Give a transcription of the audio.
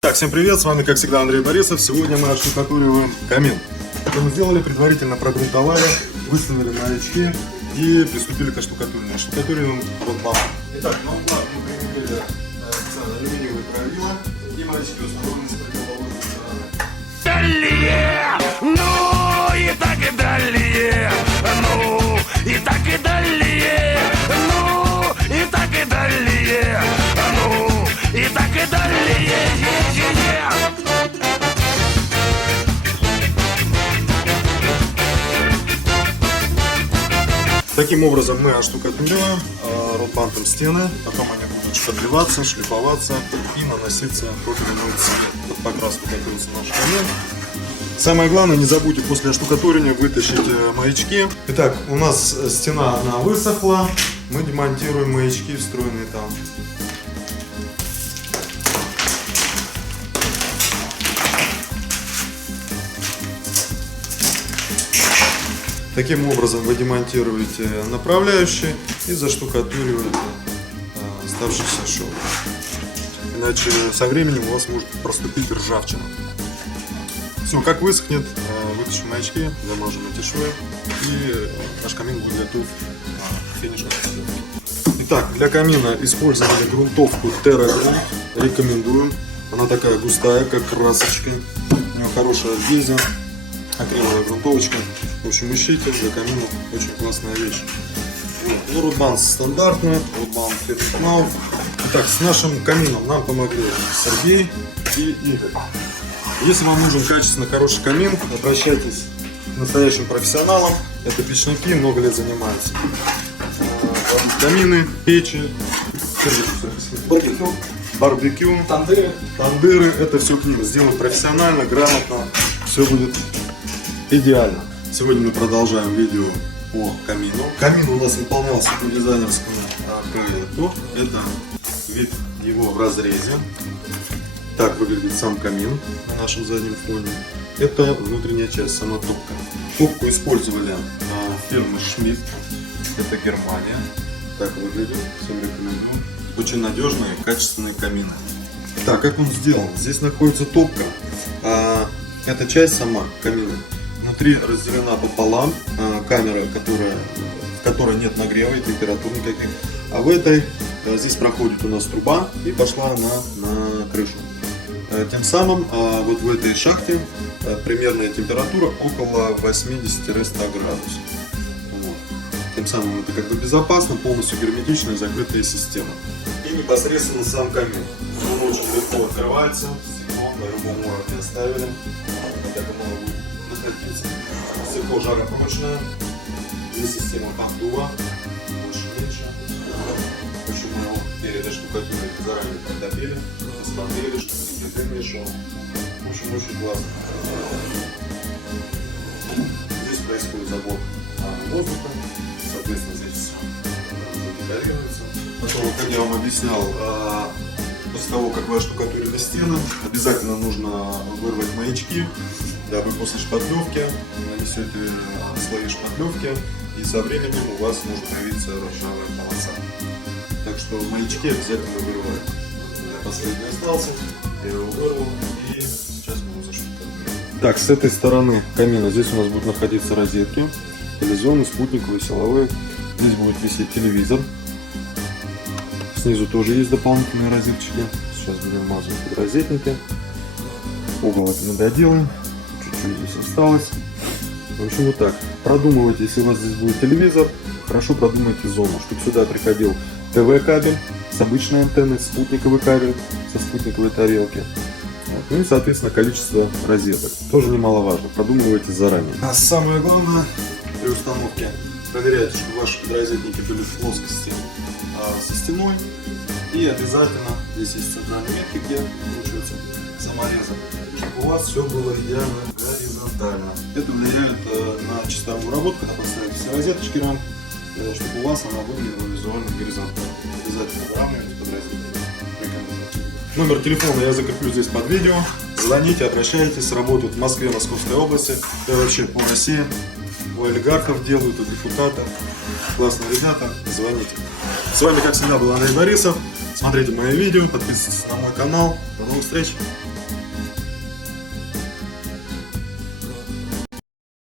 Так, всем привет, с вами как всегда Андрей Борисов. Сегодня мы отштукатуриваем камин. Это мы сделали, предварительно пробринтовали, выставили маячки и приступили к штукатуриванию. Отштукатуриваем ротбаум. Итак, на углах мы применили специально алюминиевые правила и маячки установлены с противоположной стороны. Далее, ну и так и далее, ну и так и далее, ну и так и далее, ну и так и далее. Таким образом мы отштукатуриваем ротбандом стены, потом они будут шпатлеваться, шлифоваться и наноситься тот или иной цвет. Под покраску готовится наш камин. Самое главное, не забудьте после оштукатуривания вытащить маячки. Итак, у нас стена одна высохла, мы демонтируем маячки, встроенные там. Таким образом вы демонтируете направляющие и заштукатуриваете оставшийся шов. Иначе со временем у вас может проступить ржавчина. Все, как высохнет, вытащим маячки, замажем эти швы, и наш камин будет готов к финишной подготовке. Итак, для камина использовали грунтовку TerraGrunt. Рекомендуем. Она такая густая, как красочка. У нее хорошая адгезия. Акриловая грунтовочка. В общем, ищите, для камина очень классная вещь. Ну, ротбанд стандартный, ротбанд Флетмауф. Итак, с нашим камином нам помогли Сергей и Игорь. Если вам нужен качественно хороший камин, обращайтесь к настоящим профессионалам. Это печники, много лет занимаются. Камины, печи, барбекю, тандыры, это все к ним. Сделано профессионально, грамотно, все будет идеально. Сегодня мы продолжаем видео по камину. Камин у нас выполнялся по дизайнерскому проекту. Это вид его в разрезе. Так выглядит сам камин на нашем заднем фоне. Это внутренняя часть, сама топка. Топку использовали фирмы Schmidt. Это Германия. Так выглядит. Всем рекомендую. Очень надежные, качественные камины. Так, как он сделан? Здесь находится топка. Эта часть сама камина внутри разделена пополам. Камера, в которой нет нагрева и температур никаких. А в этой здесь проходит у нас труба и пошла она на крышу. Тем самым вот в этой шахте примерная температура около 80-100 градусов. Вот. Тем самым это как бы безопасно, полностью герметичная закрытая система. И непосредственно сам камин. Он очень легко открывается, стекло на любом уровне оставили. Так оно будет находиться. Стекло жаропрочное. Здесь система обдува, больше-меньше. Почему его перед оштукатурой заранее подтопили, посмотрели, что не мешал. В общем, очень классно. Здесь происходит забор воздуха, соответственно, здесь задекорируется. Потом, как я вам объяснял, после того, как вы оштукатурили стены, обязательно нужно вырвать маячки, дабы после шпатлевки нанесете слои шпатлевки, и со временем у вас может появиться ржавая полоса. Так что маячки обязательно вырываем. Последний остался, я его вырвал, и сейчас мы его заштукатурим. Так, с этой стороны камина здесь у нас будут находиться розетки, телевизионные, спутниковые, силовые. Здесь будет висеть телевизор. Снизу тоже есть дополнительные розеточки. Сейчас будем мазать подразетники. Угол мы доделаем. Чуть-чуть здесь осталось. В общем, вот так. Продумывайте, если у вас здесь будет телевизор, хорошо продумайте зону, чтобы сюда приходил ТВ-кабель с обычной антенной, спутниковый кабель со спутниковой тарелки. Вот. Ну и, соответственно, количество розеток. Тоже немаловажно. Продумывайте заранее. А самое главное при установке проверяйте, чтобы ваши подрозетники были в плоскости со стеной. И обязательно, здесь есть центральные метки, где вкручиваются саморезы, чтобы у вас все было идеально горизонтально. Это влияет на чистовую работу, когда поставите все розеточки рамки, чтобы у вас она выглядела визуально горизонтально. Обязательно выравнивайте подрозетники. Номер телефона я закреплю здесь под видео. Звоните, обращайтесь, работают в Москве, Московской области, и вообще по России. У олигархов делают, у депутатов. Классные ребята, звоните. С вами, как всегда, был Андрей Борисов. Смотрите мои видео, подписывайтесь на мой канал. До новых встреч!